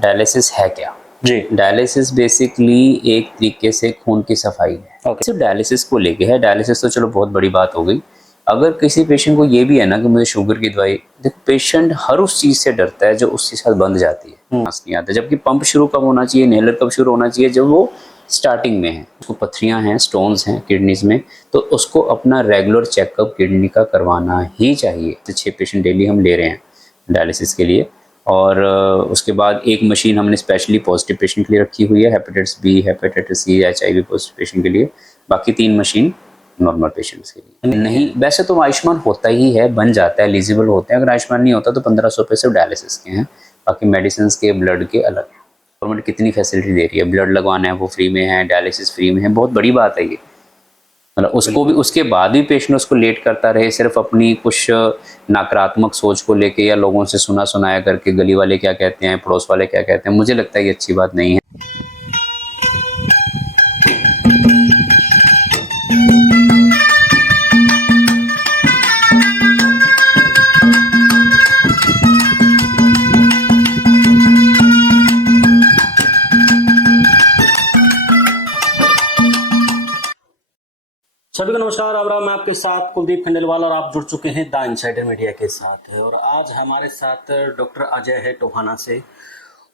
Dialysis है क्या? जी। Dialysis basically एक तरीके से खून की सफाई है। ओके। सिर्फ डायलिसिस को लेके है, डायलिसिस तो चलो बहुत बड़ी बात हो गई। अगर किसी पेशेंट को ये भी है ना कि मुझे शुगर की दवाई, देखो पेशेंट हर उस चीज से डरता है जो उसके साथ बंद जाती है, सांस नहीं आता। जबकि पंप शुरू कब होना चाहिए, इनहेलर कब शुरू होना चाहिए? जब वो स्टार्टिंग में है, उसको पथरियां हैं, स्टोन्स हैं किडनीज में, तो उसको अपना रेगुलर चेकअप किडनी का करवाना ही चाहिए। तो 6 पेशेंट डेली हम ले रहे हैं डायलिसिस के लिए। और उसके बाद एक मशीन हमने स्पेशली पॉजिटिव पेशेंट के लिए रखी हुई है, hepatitis B, hepatitis C, HIV positive patient के लिए। बाकी 3 मशीन नॉर्मल पेशेंट्स के लिए। नहीं, वैसे तो आयुष्मान होता ही है, बन जाता है, एलिजिबल होते हैं। अगर आयुष्मान नहीं होता तो 1500 रुपये सिर्फ डायलिसिस के हैं, बाकी मेडिसिन के, ब्लड के अलग हैं। गवर्नमेंट कितनी फैसिलिटी दे रही है, ब्लड लगवाना है वो फ्री में है, डायलिसिस फ्री में है, बहुत बड़ी बात है ये। मतलब उसको भी, उसके बाद भी पेशेंट उसको लेट करता रहे सिर्फ अपनी कुछ नकारात्मक सोच को लेके, या लोगों से सुना सुनाया करके, गली वाले क्या कहते हैं, पड़ोस वाले क्या कहते हैं, मुझे लगता है ये अच्छी बात नहीं है। सभी को नमस्कार। अब मैं आपके साथ कुलदीप खंडेलवाल और आप जुड़ चुके हैं द इनसाइडर मीडिया के साथ। और आज हमारे साथ डॉक्टर अजय है टोहाना से।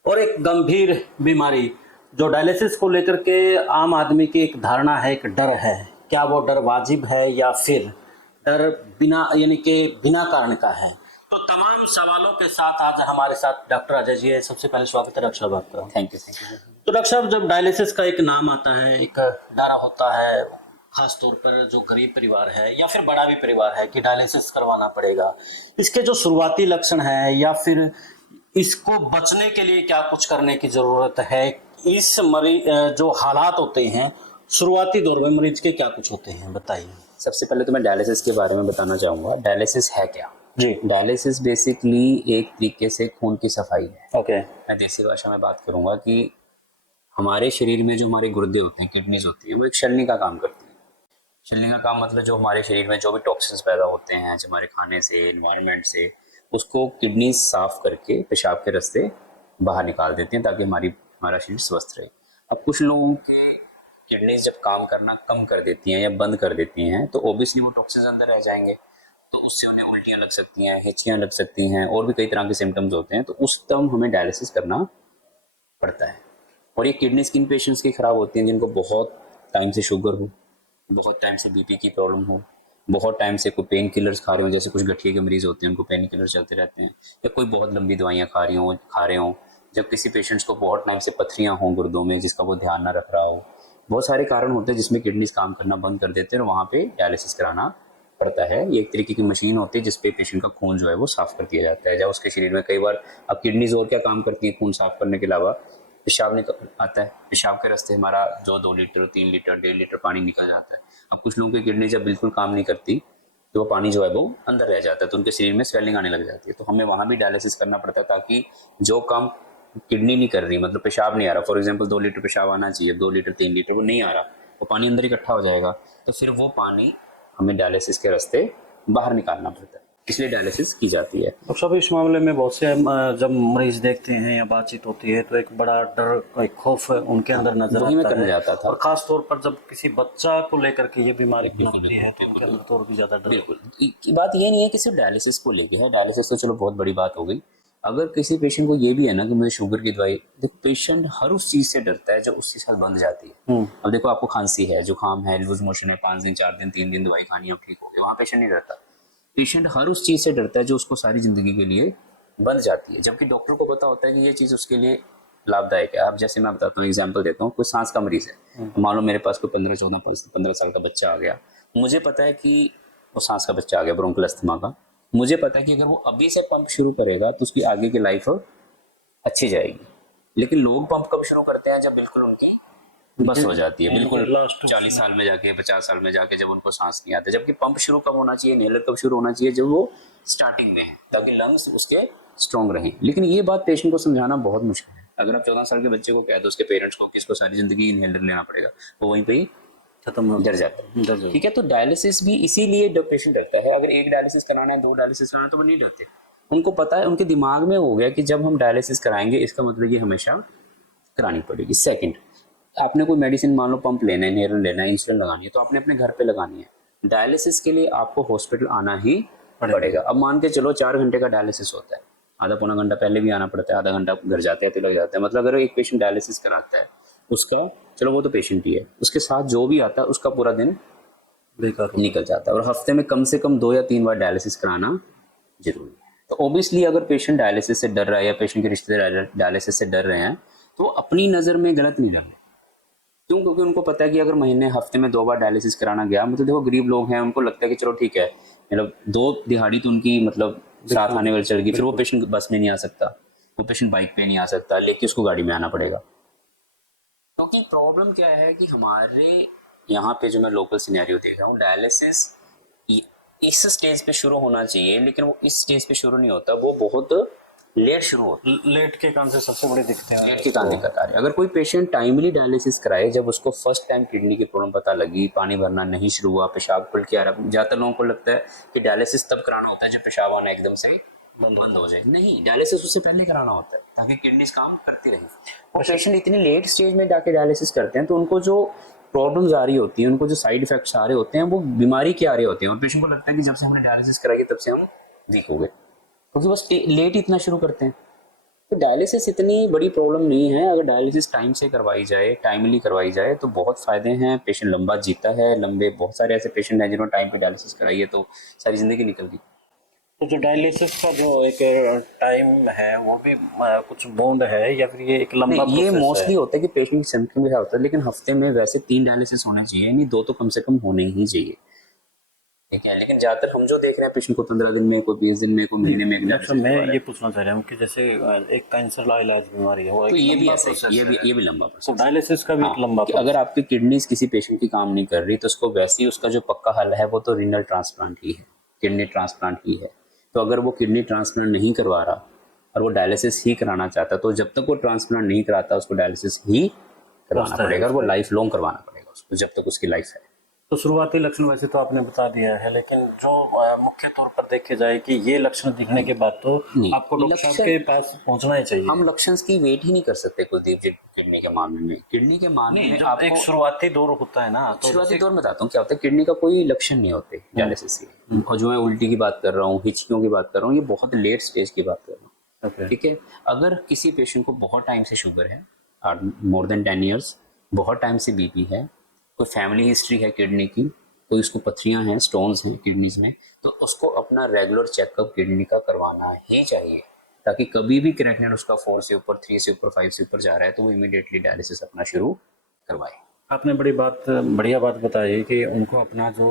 और एक गंभीर बीमारी जो डायलिसिस को लेकर के आम आदमी की एक धारणा है, एक डर है, क्या वो डर वाजिब है या फिर डर बिना यानी कि बिना कारण का है? तो तमाम सवालों के साथ आज हमारे साथ डॉक्टर अजय जी है। सबसे पहले स्वागत है डॉक्टर साहब आपका। Thank you, thank you. तो डॉक्टर साहब, जब डायलिसिस का एक नाम आता है, एक डर होता है, खास तौर पर जो गरीब परिवार है या फिर बड़ा भी परिवार है कि डायलिसिस करवाना पड़ेगा। इसके जो शुरुआती लक्षण है या फिर इसको बचने के लिए क्या कुछ करने की जरूरत है, इस मरीज जो हालात होते हैं शुरुआती दौर में मरीज के क्या कुछ होते हैं, बताइए। सबसे पहले तो मैं डायलिसिस के बारे में बताना चाहूँगा। डायलिसिस है क्या? जी। डायलिसिस बेसिकली एक तरीके से खून की सफाई है। ओके। मैं देसी भाषा में बात करूँगा कि हमारे शरीर में जो हमारे गुर्दे होते हैं, किडनीज होती हैं, वो एक छलनी का काम करती है। छलनी का काम मतलब जो हमारे शरीर में जो भी टॉक्सिन्स पैदा होते हैं, जो हमारे खाने से, एनवायरनमेंट से, उसको किडनी साफ करके पेशाब के रास्ते बाहर निकाल देती हैं ताकि हमारा शरीर स्वस्थ रहे। अब कुछ लोगों के किडनीज जब काम करना कम कर देती हैं या बंद कर देती हैं, तो ओबियसली वो टॉक्सिन्स अंदर रह जाएंगे, तो उससे उन्हें उल्टियाँ लग सकती हैं, हिच्कियाँ लग सकती हैं, और भी कई तरह के सिम्टम्स होते हैं। तो उस टाइम हमें डायलिसिस करना पड़ता है। और ये किडनी स्किन पेशेंट्स की खराब होती हैं जिनको बहुत टाइम से शुगर हो, बहुत टाइम से बीपी की प्रॉब्लम हो, बहुत टाइम से कोई पेन किलर्स खा रहे हो, जैसे कुछ गठिए के मरीज होते हैं उनको पेन किलर चलते रहते हैं, या कोई बहुत लंबी दवाइयाँ खा रहे हों। जब किसी पेशेंट्स को बहुत टाइम से पथरियाँ हों गुर्दों में जिसका वो ध्यान ना रख रहा हो, बहुत सारे कारण होते हैं जिसमें किडनीज काम करना बंद कर देते हैं और वहाँ पे डायलिसिस कराना पड़ता है। ये एक तरीके की मशीन होती है जिसपे पेशेंट का खून जो है वो साफ कर दिया जाता है। जब उसके शरीर में कई बार, अब किडनीज और क्या काम करती है खून साफ करने के अलावा, पेशाब निकल आता है, पेशाब के रास्ते हमारा जो 2 लीटर, 3 लीटर, 1.5 लीटर पानी निकल जाता है। अब कुछ लोगों की किडनी जब बिल्कुल काम नहीं करती तो वो पानी जो है वो अंदर रह जाता है, तो उनके शरीर में स्वेलिंग आने लग जाती है। तो हमें वहाँ भी डायलिसिस करना पड़ता है ताकि जो काम किडनी नहीं कर रही, मतलब पेशाब नहीं आ रहा, फॉर एग्जाम्पल 2 लीटर पेशाब आना चाहिए, 2 लीटर, 3 लीटर, वो नहीं आ रहा, वो पानी अंदर इकट्ठा हो जाएगा, तो फिर वो पानी हमें डायलिसिस के रास्ते बाहर निकालना पड़ता है, इसलिए डायलिसिस की जाती है। अब सब इस मामले में बहुत से जब मरीज देखते हैं या बातचीत होती है तो एक बड़ा डर, एक खौफ उनके अंदर नजर आता है। जाता था। और खास तौर पर जब किसी बच्चा को लेकर के ये बीमारी होती है तो उनके अंदर तो और भी ज्यादा डर। बिल्कुल, बात ये नहीं है कि सिर्फ डायलिसिस को लेके है, डायलिसिस तो चलो बहुत बड़ी बात हो गई। अगर किसी पेशेंट को ये भी है ना कि मुझे शुगर की दवाई, देखो पेशेंट हर उस चीज से डरता है जो उसके साथ बंध जाती है। अब देखो आपको खांसी है, जुकाम है, लूज मोशन है, 5 दिन, 4 दिन, 3 दिन दवाई खानी, अब ठीक हो गया, वहाँ पेशेंट नहीं डरता। पेशेंट हर उस चीज से डरता है जो उसको सारी जिंदगी के लिए बंध जाती है, जबकि डॉक्टर को पता होता है कि ये चीज उसके लिए लाभदायक है। अब जैसे मैं बताता हूँ, एग्जाम्पल देता हूँ, कोई सांस का मरीज है, मान लो मेरे पास कोई 15 साल का बच्चा आ गया, मुझे पता है कि वो सांस का बच्चा आ गया, ब्रोंकियल अस्थमा का, मुझे पता है कि अगर वो अभी से पंप शुरू करेगा तो उसकी आगे की लाइफ अच्छी जाएगी। लेकिन लोग पंप कब शुरू करते हैं? जब बिल्कुल उनकी बस हो जाती है, बिल्कुल 40 साल में जाके, 50 साल में जाके, जब उनको सांस नहीं आता। जबकि पंप शुरू कब होना चाहिए, इनहेलर कब शुरू होना चाहिए? जब वो स्टार्टिंग में है, ताकि लंग्स उसके स्ट्रॉन्ग रहें। लेकिन ये बात पेशेंट को समझाना बहुत मुश्किल है। अगर आप 14 साल के बच्चे को कह दो, उसके पेरेंट्स को, कि इसको सारी जिंदगी इनहेलर लेना पड़ेगा, वो वहीं पे ही खत्म डर जाता है। ठीक है, तो डायलिसिस भी इसीलिए पेशेंट डरता है। अगर एक डायलिसिस कराना है, 2 डायलिसिस कराना है, तो वो नहीं डरते। उनको पता है, उनके दिमाग में हो गया कि जब हम डायलिसिस कराएंगे इसका मतलब ये हमेशा करानी पड़ेगी। सेकंड, आपने कोई मेडिसिन मान लो पंप लेना है, इनहेलर लेना है, इंसुलिन लगानी है, तो आपने अपने घर पे लगानी है। डायलिसिस के लिए आपको हॉस्पिटल आना ही पड़ेगा। अब मान के चलो 4 घंटे का डायलिसिस होता है, आधा पौना घंटा पहले भी आना पड़ता है, आधा घंटा घर जाते आते लग जाता है। मतलब अगर एक पेशेंट डायलिसिस कराता है, उसका चलो वो तो पेशेंट ही है, उसके साथ जो भी आता है उसका पूरा दिन बेकार हो। निकल जाता है। और हफ्ते में कम से कम 2 या 3 बार डायलिसिस कराना जरूरी है। तो ऑब्वियसली अगर पेशेंट डायलिसिस से डर रहा है या पेशेंट के रिश्तेदार डायलिसिस से डर रहे हैं, तो अपनी नज़र में गलत नहीं डरना। क्यों? क्योंकि उनको पता है कि अगर महीने हफ्ते में 2 बार डायलिसिस कराना गया, मतलब देखो गरीब लोग हैं, उनको लगता है कि चलो ठीक है, मतलब 2 दिहाड़ी तो उनकी मतलब साथ आने वाली चल गई, फिर वो पेशेंट बस में नहीं आ सकता, वो पेशेंट बाइक पे नहीं आ सकता, लेके उसको गाड़ी में आना पड़ेगा। क्योंकि प्रॉब्लम क्या है कि हमारे यहाँ पे जो मैं लोकल सिनेरियो देख रहा हूँ, डायलिसिस इस स्टेज पे शुरू होना चाहिए, लेकिन वो इस स्टेज पे शुरू नहीं होता, वो बहुत लेट शुरू होता है। लेट के कारण से सबसे बड़ी दिक्कत है। लेट की कहाँ दिक्कत आ रही है? अगर कोई पेशेंट टाइमली डायलिसिस कराए, जब उसको फर्स्ट टाइम किडनी की प्रॉब्लम पता लगी, पानी भरना नहीं शुरू हुआ, पेशाब खुल के आ रहा, ज्यादातर लोगों को लगता है कि डायलिसिस तब कराना होता है जब पेशाब आना एकदम से बंद हो जाए। नहीं, डायलिसिस उससे पहले कराना होता है ताकि किडनीज काम करती रहे। और पेशेंट इतनी लेट स्टेज में जाके डायलिसिस करते हैं तो उनको जो प्रॉब्लम्स आ रही होती हैं, उनको जो साइड इफेक्ट्स आ रहे होते हैं, वो बीमारी के आ रहे होते हैं। और पेशेंट को लगता है कि जब से हमने डायलिसिस कराई है तब से हम वीक हो गए, क्योंकि बस लेट इतना शुरू करते हैं। तो डायलिसिस इतनी बड़ी प्रॉब्लम नहीं है, अगर डायलिसिस टाइम से करवाई जाए, टाइमली करवाई जाए, तो बहुत फायदे हैं। पेशेंट लंबा जीता है, लंबे बहुत सारे ऐसे पेशेंट हैं जिन्होंने टाइम पे डायलिसिस कराई है तो सारी जिंदगी निकल गई। तो जो डायलिसिस का जो एक टाइम है वो भी कुछ बॉन्ड है या फिर ये एक लंबा नहीं, ये प्रोसेस मोस्टली है? होता है कि पेशेंट की सिम्टम भी होता है, लेकिन हफ्ते में वैसे 3 डायलिसिस होने चाहिए, नहीं 2 तो कम से कम होने ही चाहिए, ठीक है। लेकिन ज्यादातर हम जो देख रहे हैं पेशेंट को 15 दिन में, कोई 20 दिन में, कोई महीने में एक डॉक्टर डायलिसिस मैं करवा रहा ये है। पूछना चाह रहा हूँ कि जैसे एक कैंसर ला इलाज बीमारी है, वो तो एक ये भी लंबा ऐसा प्रोसेस ही, है। ये भी लंबा प्रोसेस तो है। डायलिसिस का भी एक हाँ, लंबा कि अगर प्रोसेस। आपकी किडनीज किसी पेशेंट की काम नहीं कर रही, तो उसको वैसे ही उसका जो पक्का हल है वो तो रीनल ट्रांसप्लांट ही है, किडनी ट्रांसप्लांट ही है। तो अगर वो किडनी ट्रांसप्लांट नहीं करवा रहा और वो डायलिसिस ही कराना चाहता, तो जब तक वो ट्रांसप्लांट नहीं कराता उसको डायलिसिस ही करवाना सोचता है पड़ेगा, और वो उसमें। लाइफ लॉन्ग करवाना पड़ेगा उसको जब तक उसकी लाइफ है। तो शुरुआती लक्षण वैसे तो आपने बता दिया है, लेकिन जो मुख्य तौर पर देखे जाए कि ये लक्षण दिखने के बाद तो नहीं, आपको डॉक्टर साहब लक्षण के पास पहुंचना ही चाहिए। हम लक्षण की वेट ही नहीं कर सकते कुलदीप जी। किडनी के मामले में, किडनी के मामले नहीं, में जब एक आपको शुरुआती दौर होता है ना, तो शुरुआती जैसे दौर में बताता हूँ क्या होता है। किडनी का कोई लक्षण नहीं होते डायलिसिस के, और जो मैं उल्टी की बात कर रहा हूँ, हिचकियों की बात कर रहा हूँ, ये बहुत लेट स्टेज की बात कर रहा हूँ, ओके। ठीक है। अगर किसी पेशेंट को बहुत टाइम से शुगर है, मोर देन 10 ईयर्स, बहुत टाइम से बीपी है, कोई फैमिली हिस्ट्री है किडनी की, कोई उसको पथरियां हैं, स्टोन्स हैं किडनीज में, तो उसको अपना रेगुलर चेकअप किडनी का करवाना ही चाहिए, ताकि कभी भी क्रेटनेट उसका 4 से ऊपर, 3 से ऊपर, 5 से ऊपर जा रहा है तो वो इमीडिएटली डायलिसिस अपना शुरू करवाए। आपने बढ़िया बात बताई कि उनको अपना जो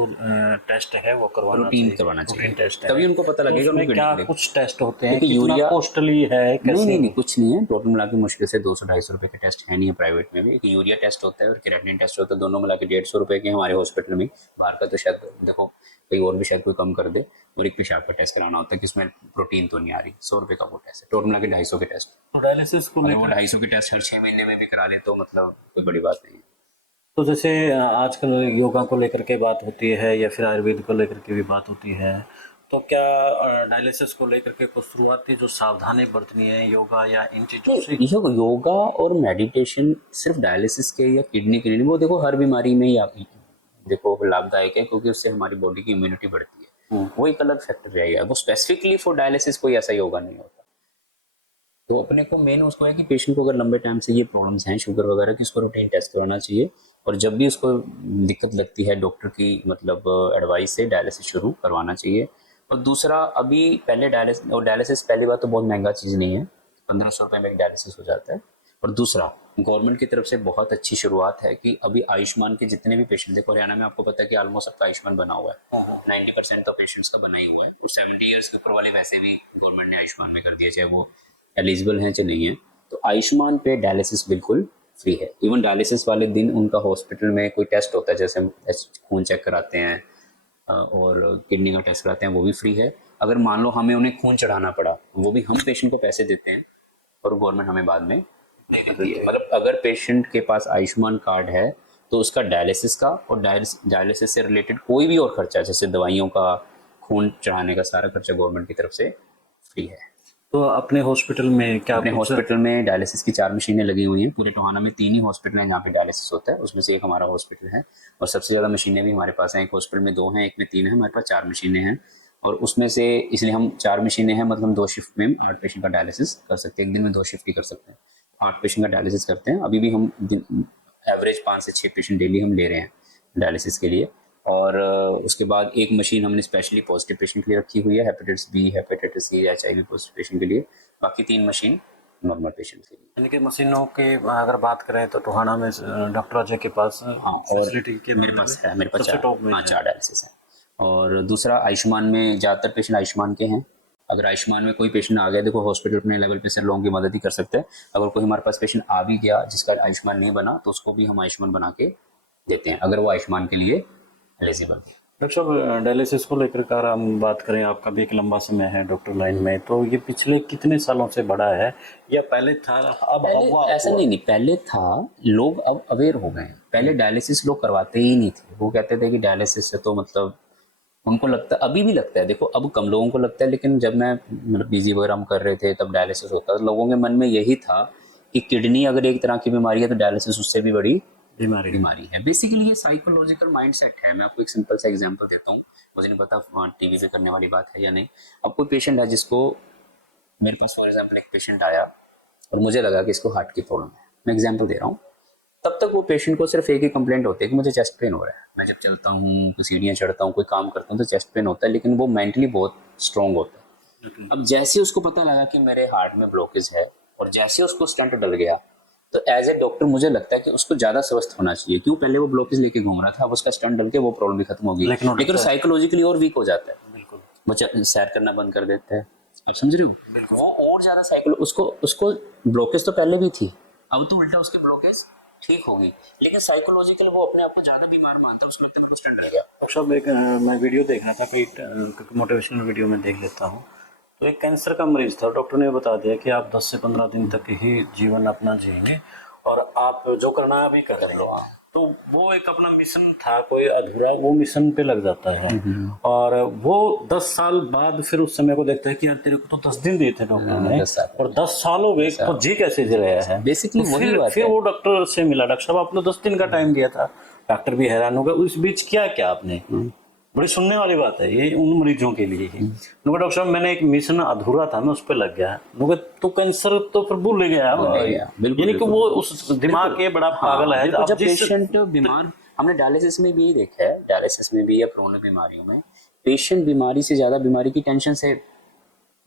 टेस्ट है वो करवाना रूटीन चाहिए, करवाना रूटीन चाहिए, टेस्ट है। तभी उनको पता तो लगेगा उसमें उनको क्या किडनी। कुछ टेस्ट होते हैं, देखिए कितना यूरिया, कॉस्टली है, नहीं कैसे? नहीं नहीं, कुछ नहीं है, टोटल मिला के मुश्किल से 200-250 रुपए के टेस्ट है नहीं है प्राइवेट में भी। एक यूरिया टेस्ट होता है और क्रेटिनिन टेस्ट होता है, दोनों मिला के 150 रुपए के हमारे हॉस्पिटल में। बाहर का तो शायद देखो कहीं और भी शायद कोई कम कर दे। और एक पेशाब का टेस्ट कराना होता है कि उसमें प्रोटीन तो नहीं आ रही, 100 रुपए का वो टेस्ट है, टोटल मिला के 250 के टेस्ट। तो डायलिसिस को अगर वो लेकर 250 के टेस्ट हर 6 महीने में भी करा ले तो मतलब कोई बड़ी बात नहीं है। तो जैसे आजकल योगा को लेकर के बात होती है या फिर आयुर्वेद को लेकर के भी बात होती है, तो क्या डायलिसिस को लेकर के कुछ शुरुआती जो सावधानी बरतनी है योगा या इन चीज़ों से? योगा और मेडिटेशन सिर्फ डायलिसिस के या किडनी के लिए नहीं, वो देखो हर बीमारी में ही आप देखो लाभदायक है, क्योंकि उससे हमारी बॉडी की इम्यूनिटी बढ़ती है, वो एक अलग फैक्टर रहेगा। वो स्पेसिफिकली फॉर डायलिसिस कोई ऐसा योगा नहीं होता। तो अपने को मेन उसको है कि पेशेंट को अगर लंबे टाइम से ये प्रॉब्लम्स हैं शुगर वगैरह की, उसको रूटीन टेस्ट करवाना चाहिए, और जब भी उसको दिक्कत लगती है डॉक्टर की मतलब एडवाइस से डायलिसिस शुरू करवाना चाहिए। और दूसरा, अभी पहले डायलिसिस पहली बात तो बहुत महंगा चीज़ नहीं है, 1500 रुपये में एक डायलिसिस हो जाता है। और दूसरा, गवर्नमेंट की तरफ से बहुत अच्छी शुरुआत है कि अभी आयुष्मान के जितने भी पेशेंट, देखो हरियाणा में आपको पता है कि ऑलमोस्ट सबका आयुष्मान बना हुआ है, 90% तो पेशेंट्स का बना ही हुआ है, और 70 ईयर्स के ऊपर वाले वैसे भी गवर्नमेंट ने आयुष्मान में कर दिया, चाहे वो एलिजिबल हैं चाहे नहीं है। तो आयुष्मान पे डायलिसिस बिल्कुल फ्री है। इवन डायलिसिस वाले दिन उनका हॉस्पिटल में कोई टेस्ट होता है, जैसे हम खून चेक कराते हैं और किडनी का टेस्ट कराते हैं, वो भी फ्री है। अगर मान लो हमें उन्हें खून चढ़ाना पड़ा, वो भी हम पेशेंट को पैसे देते हैं और गवर्नमेंट हमें बाद में दे देती है। मतलब अगर पेशेंट के पास आयुष्मान कार्ड है तो उसका डायलिसिस का और डायलिसिस से रिलेटेड कोई भी और खर्चा, जैसे दवाइयों का, खून चढ़ाने का, सारा खर्चा गवर्नमेंट की तरफ से फ्री है। तो अपने हॉस्पिटल में क्या अपने कुछ- हॉस्पिटल में डायलिसिस की 4 मशीनें लगी हुई हैं। पूरे टोहाना में 3 ही हॉस्पिटल हैं जहाँ पे डायलिसिस होता है, उसमें से एक हमारा हॉस्पिटल है। और सबसे ज़्यादा मशीनें भी हमारे पास हैं। एक हॉस्पिटल में 2 हैं, एक में 3 हैं, हमारे पास 4 मशीनें हैं। और उसमें से इसलिए हम 4 मशीनें हैं, मतलब 2 शिफ्ट में हम 8 पेशेंट का डायलिसिस कर सकते हैं। एक दिन में 2 शिफ्ट ही कर सकते हैं, 8 पेशेंट का डायलिसिस करते हैं। अभी भी हम एवरेज 5 से 6 पेशेंट डेली हम ले रहे हैं डायलिसिस के लिए। और उसके बाद एक मशीन हमने स्पेशली पॉजिटिव पेशेंट के लिए रखी हुई है, hepatitis B, hepatitis C, HIV positive patient के लिए। बाकी 3 मशीन नॉर्मल पेशेंट के लिए। यानी कि मशीनों की अगर बात करें तो टोहाना में डॉक्टर अजय के पास हाँ, और फैसिलिटी के मेरे मामले पास में है, मेरे पास सबसे 4, टॉप में हाँ, है। 4 डायलिसिस है। और दूसरा आयुष्मान में ज़्यादातर पेशेंट आयुष्मान के हैं। अगर आयुष्मान में कोई पेशेंट आ गया, देखो हॉस्पिटल अपने लेवल पे सर लोगों की मदद ही कर सकते हैं। अगर कोई हमारे पास पेशेंट आ भी गया जिसका आयुष्मान नहीं बना, तो उसको भी हम आयुष्मान बना के देते हैं, अगर वो आयुष्मान के लिए एलिजिबल है। डॉक्टर साहब, डायलिसिस को लेकर अगर हम बात करें, आपका भी एक लंबा समय है डॉक्टर लाइन में, तो ये पिछले कितने सालों से बढ़ा है या पहले था अब पहले हुआ ऐसा नहीं, पहले था, लोग अब अवेयर हो गए हैं। पहले डायलिसिस लोग करवाते ही नहीं थे। वो कहते थे कि डायलिसिस से तो मतलब उनको लगता, अभी भी लगता है, देखो अब कम लोगों को लगता है, लेकिन जब मैं मतलब पीजी वगैरह हम कर रहे थे तब डायलिसिस होता था, लोगों के मन में यही था कि किडनी अगर एक तरह की बीमारी है तो डायलिसिस उससे भी बड़ी बीमारी है। बेसिकली ये साइकोलॉजिकल माइंडसेट है। मैं आपको एक सिंपल सा एग्जांपल देता हूँ, मुझे नहीं पता टीवी पे करने वाली बात है या नहीं। अब कोई पेशेंट है जिसको, मेरे पास फॉर एग्जांपल एक पेशेंट आया और मुझे लगा कि इसको हार्ट की प्रॉब्लम है, मैं एग्जांपल दे रहा हूँ, तब तक वो पेशेंट को सिर्फ एक ही कंप्लेंट होती है कि मुझे चेस्ट पेन हो रहा है। मैं जब चलता हूँ, कोई सीढ़ियाँ चढ़ता हूँ, कोई काम करता हूँ तो चेस्ट पेन होता है, लेकिन वो मेंटली बहुत स्ट्रांग होता है। अब जैसे उसको पता लगा कि मेरे हार्ट में ब्लॉकेज है और जैसे उसको स्टंट डल गया, तो एज ए डॉक्टर मुझे लगता है कि उसको ज्यादा स्वस्थ होना चाहिए। क्यों? पहले वो ब्लॉकेज लेके घूम रहा था, अब उसका स्टंट डल के वो प्रॉब्लम भी खत्म होगी, लेकिन साइकोलॉजिकली और वीक हो जाता है। बिल्कुल, वो सैर करना बंद कर देता है। अब समझ रहे हो, वो और ज्यादा साइकिल, उसको उसको ब्लॉकेज तो पहले भी थी, अब तो उल्टा उसकी ब्लॉकेज ठीक होगी, लेकिन साइकोलॉजिकल वो अपने आप को ज्यादा बीमार मानता है, उसको लगता है मेरे को स्टंट लग गया। डॉक्टर साहब, मैं वीडियो देख रहा था, कोई मोटिवेशनल वीडियो में देख लेता हूँ, तो एक कैंसर का मरीज था। डॉक्टर ने बता दिया कि आप 10 से 15 दिन तक ही जीवन अपना जिएंगे और आप जो करना है अभी कर लो। तो वो एक अपना मिशन था कोई अधूरा, वो मिशन पे लग जाता है और वो 10 साल बाद फिर उस समय को देखता है कि यार तेरे को तो 10 दिन दिए थे डॉक्टर ने 10 साल और 10 साल हो गए, तो जी कैसे जी रहा है। बेसिकली तो वही बात फिर है। वो डॉक्टर से मिला, डॉक्टर साहब आपने 10 दिन का टाइम दिया था। डॉक्टर भी हैरान हो गए, उस बीच क्या क्या आपने। बड़ी सुनने वाली बात है ये उन मरीजों के लिए ही। डॉक्टर साहब, मैंने एक मिशन अधूरा था, मैं उस पर लग गया। तो कैंसर तो फिर भूल गया, यानी कि वो उस दिमाग के बड़ा पागल है। जब पेशेंट बीमार, हमने डायलिसिस में भी यही देखा है, डायलिसिस में भी या क्रोनिक बीमारियों में पेशेंट बीमारी से ज्यादा बीमारी की टेंशन से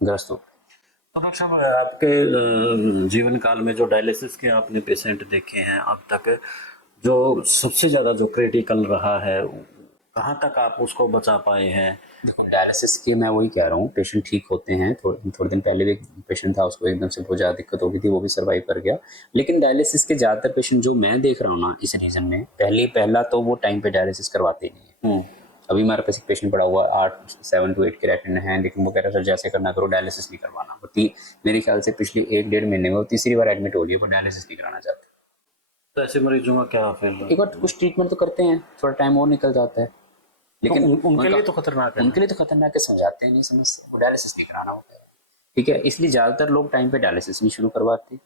ग्रस्त होता है। तो डॉक्टर साहब, आपके जीवन काल में जो डायलिसिस के आपने पेशेंट देखे हैं अब तक, जो सबसे ज्यादा जो क्रिटिकल रहा है, कहाँ तक आप उसको बचा पाए हैं? देखो डायलिसिस के मैं वही कह रहा हूँ, पेशेंट ठीक होते हैं। थोड़े दिन पहले भी एक पेशेंट था, उसको एकदम से बहुत ज़्यादा दिक्कत हो गई थी, वो भी सर्वाइव कर गया। लेकिन डायलिसिस के ज़्यादातर पेशेंट जो मैं देख रहा हूँ ना इस रीजन में, पहला तो वो टाइम पे डायलिसिस करवाते ही नहीं है। अभी हमारे पास एक पेशेंट पड़ा हुआ 7 to 8 केराटिन है, लेकिन वो कह रहा है सर जैसे करना करो, डायलिसिस नहीं करवाना। मेरे ख्याल से पिछले 1-1.5 महीने में वो तीसरी बार एडमिट हो गई, वो डायलिसिस नहीं कराना चाहते। तो ऐसे मरीजों का क्या फिर? एक बार कुछ ट्रीटमेंट तो करते हैं, थोड़ा टाइम और निकल जाता है, लेकिन उनके लिए तो खतरनाक है। उनके लिए तो खतरनाक है, समझाते हैं नहीं समझते, वो डायलिसिस नहीं कराना होता है। ठीक है, इसलिए ज्यादातर लोग टाइम पे डायलिसिस नहीं शुरू करवाते।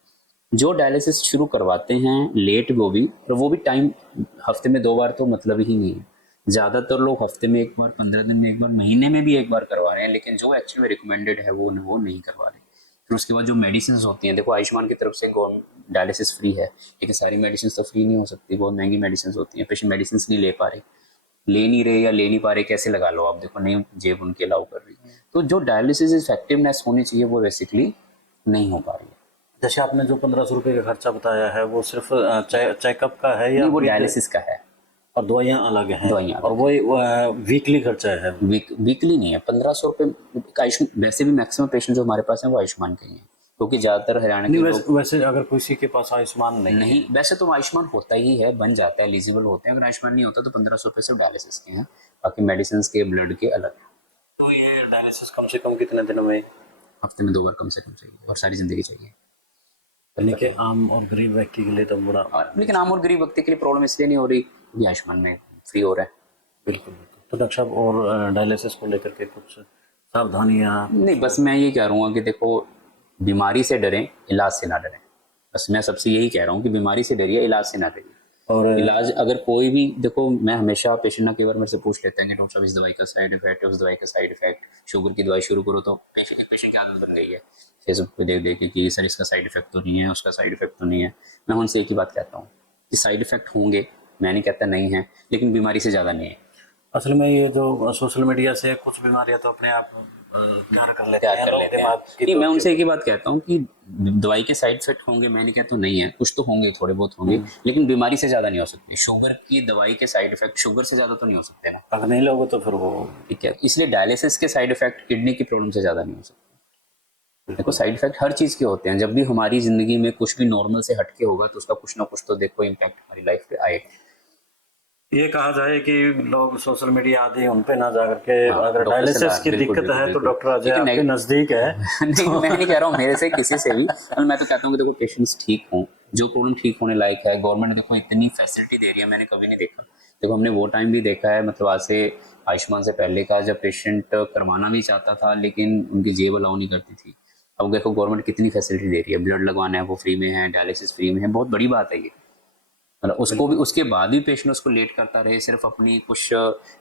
जो डायलिसिस शुरू करवाते हैं लेट, वो भी टाइम हफ्ते में 2 बार तो मतलब ही नहीं है। ज्यादातर लोग हफ्ते में 1 बार, 15 दिन में 1 बार, महीने में भी 1 बार करवा रहे हैं, लेकिन जो एक्चुअली में रिकमेंडेड है वो नहीं करवा रहे। फिर उसके बाद जो मेडिसिन होती हैं, देखो आयुष्मान की तरफ से डायलिसिस फ्री है, लेकिन सारी मेडिसिन तो फ्री नहीं हो सकती, बहुत महंगी मेडिसिन होती हैं। पेशेंट मेडिसिन नहीं ले पा रहे, ले नहीं रहे या ले नहीं पा रहे, कैसे लगा लो आप, देखो नहीं जेब उनकी अलाउ कर रही। तो जो डायलिसिस इफेक्टिवनेस होनी चाहिए वो बेसिकली नहीं हो पा रही है। जैसे आपने जो 1500 रुपये का खर्चा बताया है, वो सिर्फ चेकअप का है या वो डायलिसिस का है, और दवाइयाँ अलग हैं? दवाइयाँ और वो वीकली खर्चा है? वीकली नहीं है। 1500 रुपये वैसे भी मैक्सिमम पेशेंट जो हमारे पास हैं वो आयुष्मान के ही हैं, क्योंकि ज्यादातर हरियाणा के लोग वैसे अगर किसी के पास आयुष्मान नहीं, वैसे तो आयुष्मान होता ही है, बन जाता है, एलिजिबल होते हैं। अगर आयुष्मान नहीं होता तो 1500 रुपये सिर्फ डायलिसिस के हैं, बाकी मेडिसिन के, ब्लड के अलग है। तो ये डायलिसिस कम से कम कितने दिनों में? हफ्ते में 2 बार कम से कम चाहिए, और सारी जिंदगी चाहिए। लेकिन आम और गरीब व्यक्ति के लिए तो बड़ा, लेकिन आम और गरीब व्यक्ति के लिए प्रॉब्लम इसलिए नहीं हो रही, ये आयुष्मान में फ्री हो रहा है। बिल्कुल। तो डॉक्टर साहब, और डायलिसिस को लेकर के कुछ सावधानियाँ। नहीं, बस मैं ये कह रहा हूँ कि देखो, बीमारी से डरें, इलाज से ना डरें। बस मैं सबसे यही कह रहा हूँ कि बीमारी से डरिए, इलाज से ना डरिए। और इलाज अगर कोई भी, देखो मैं हमेशा पेशेंट ना कई बार मेरे से पूछ लेते हैं कि डॉक्टर साहब इस दवाई का साइड इफेक्ट है, उस दवाई का साइड इफेक्ट, शुगर की दवाई शुरू करो, तो पेशेंट की आदत बन गई है फेसबुक पे देख देख के कि सर इसका साइड इफेक्ट तो नहीं है, उसका साइड इफेक्ट तो नहीं है। मैं उनसे एक ही बात कहता हूँ कि साइड इफेक्ट होंगे, मैं नहीं कहता नहीं है, लेकिन बीमारी से ज़्यादा नहीं है। असल में ये जो सोशल मीडिया से कुछ बीमारियां तो अपने आप प्यार कर लेते प्यार हैं कर लोग लेते हैं। दिमाग की। नहीं, तो मैं उनसे एक ही बात कहता हूँ कि दवाई के साइड इफेक्ट होंगे, मैं नहीं कहता नहीं है, कुछ तो होंगे, थोड़े बहुत होंगे, लेकिन बीमारी से ज्यादा नहीं हो सकते। शुगर की दवाई के साइड इफेक्ट शुगर से ज्यादा तो नहीं हो सकते ना, अगर नहीं लोगे तो फिर वो ठीक है। इसलिए डायलिसिस के साइड इफेक्ट किडनी की प्रॉब्लम से ज्यादा नहीं हो सकते। देखो, साइड इफेक्ट हर चीज के होते हैं। जब भी हमारी जिंदगी में कुछ भी नॉर्मल से हटके होगा तो उसका कुछ ना कुछ तो देखो इम्पैक्ट हमारी लाइफ पे आएगा। ये कहा जाए कि लोग सोशल मीडिया आदि उन पे ना जा करके, हाँ, अगर डॉक्टर से डायलिसिस की बिल्कुल दिक्कत है तो बिल्कुल। डॉक्टर अजय लेकिन आपके नजदीक है। नहीं, मैं नहीं कह रहा हूँ मेरे से किसी से भी, और मैं तो कहता हूँ कि देखो पेशेंट्स ठीक हों, जो प्रॉब्लम ठीक होने लायक है। गवर्नमेंट देखो इतनी फैसिलिटी दे रही है, मैंने कभी नहीं देखा। देखो हमने वो टाइम भी देखा है, मतलब आज से आयुष्मान से पहले का, जब पेशेंट करवाना भी चाहता था लेकिन उनकी जेब अलाउ नहीं करती थी। अब देखो गवर्नमेंट कितनी फैसिलिटी दे रही है, ब्लड लगवाना है वो फ्री में है, डायलिसिस फ्री में है, बहुत बड़ी बात है ये। मतलब उसको भी, उसके बाद भी पेशेंट उसको लेट करता रहे सिर्फ अपनी कुछ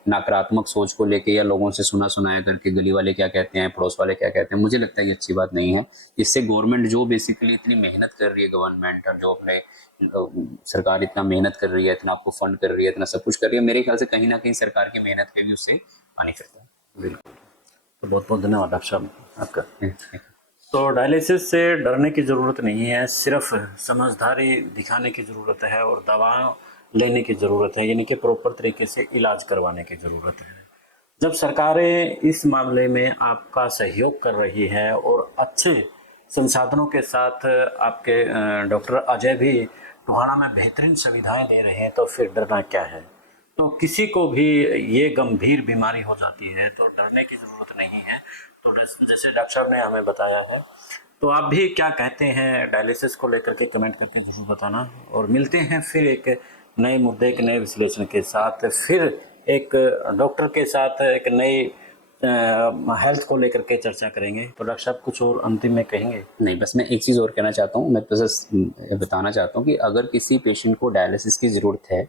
नकारात्मक सोच को लेके, या लोगों से सुना सुनाया करके, गली वाले क्या कहते हैं, पड़ोस वाले क्या कहते हैं। मुझे लगता है ये अच्छी बात नहीं है। इससे गवर्नमेंट जो बेसिकली इतनी मेहनत कर रही है, गवर्नमेंट और जो अपने सरकार इतना मेहनत कर रही है, इतना आपको फंड कर रही है, इतना सब कुछ कर रही है, मेरे ख्याल से कहीं ना कहीं सरकार की मेहनत पे भी उससे पानी फिरता है। बिल्कुल। तो बहुत बहुत धन्यवाद डॉक्टर साहब आपका। तो डायलिसिस से डरने की ज़रूरत नहीं है, सिर्फ समझदारी दिखाने की ज़रूरत है और दवा लेने की ज़रूरत है, यानी कि प्रॉपर तरीके से इलाज करवाने की ज़रूरत है। जब सरकारें इस मामले में आपका सहयोग कर रही है और अच्छे संसाधनों के साथ आपके डॉक्टर अजय भी टोहाना में बेहतरीन सुविधाएं दे रहे हैं, तो फिर डरना क्या है। तो किसी को भी ये गंभीर बीमारी हो जाती है तो डरने की ज़रूरत नहीं है। तो जैसे डॉक्टर साहब ने हमें बताया है, तो आप भी क्या कहते हैं डायलिसिस को लेकर के कमेंट करके ज़रूर बताना। और मिलते हैं फिर एक नए मुद्दे, एक नए विश्लेषण के साथ, फिर एक डॉक्टर के साथ एक नई हेल्थ को लेकर के चर्चा करेंगे। तो डॉक्टर साहब कुछ और अंतिम में कहेंगे? नहीं, बस मैं एक चीज़ और कहना चाहता हूँ। मैं तो बस बताना चाहता हूँ कि अगर किसी पेशेंट को डायलिसिस की ज़रूरत है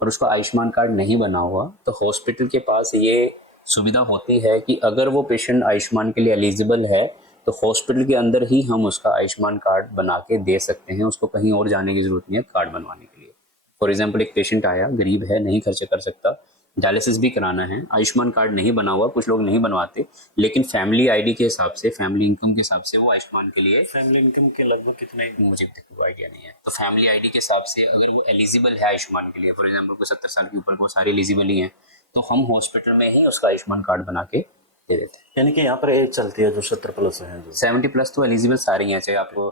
और उसका आयुष्मान कार्ड नहीं बना हुआ, तो हॉस्पिटल के पास ये सुविधा होती है कि अगर वो पेशेंट आयुष्मान के लिए एलिजिबल है तो हॉस्पिटल के अंदर ही हम उसका आयुष्मान कार्ड बना के दे सकते हैं। उसको कहीं और जाने की ज़रूरत नहीं है कार्ड बनवाने के लिए। फॉर एग्जाम्पल, एक पेशेंट आया, गरीब है, नहीं खर्च कर सकता, डायलिसिस भी कराना है, आयुष्मान कार्ड नहीं बना हुआ, कुछ लोग नहीं बनवाते, लेकिन फैमिली आईडी के हिसाब से, फैमिली इनकम के हिसाब से वो आयुष्मान के लिए, फैमिली इनकम के लगभग कितने? मुझे कोई आइडिया नहीं है, तो फैमिली आईडी के हिसाब से अगर वो एलिजिबल है आयुष्मान के लिए, फॉर एग्जांपल कोई 70 साल के ऊपर, वो सारे एलिजिबल ही हैं, तो हम हॉस्पिटल में ही उसका आयुष्मान कार्ड बना के दे देते हैं। यानी कि यहाँ पर एज चलती है जो 70+ है, जो 70+ तो एलिजिबल सारे ही हैं, चाहे आपको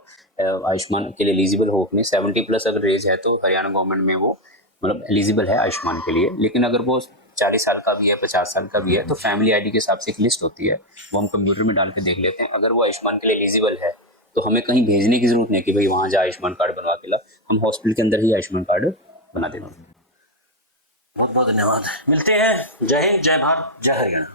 आयुष्मान के लिए एलिजिबल हो अपने 70+ अगर एज है तो हरियाणा गवर्नमेंट में वो मतलब एलिजिबल है आयुष्मान के लिए। लेकिन अगर वो 40 साल का भी है, 50 साल का भी है, तो फैमिली आईडी के हिसाब से एक लिस्ट होती है, वो हम कंप्यूटर में डाल के देख लेते हैं। अगर वो आयुष्मान के लिए एलिजिबल है तो हमें कहीं भेजने की जरूरत नहीं है कि भाई वहाँ जा आयुष्मान कार्ड बनवा के ला, हम हॉस्पिटल के अंदर ही आयुष्मान कार्ड बना देते हैं। बहुत बहुत धन्यवाद। मिलते हैं। जय हिंद, जय भारत, जय हरियाणा।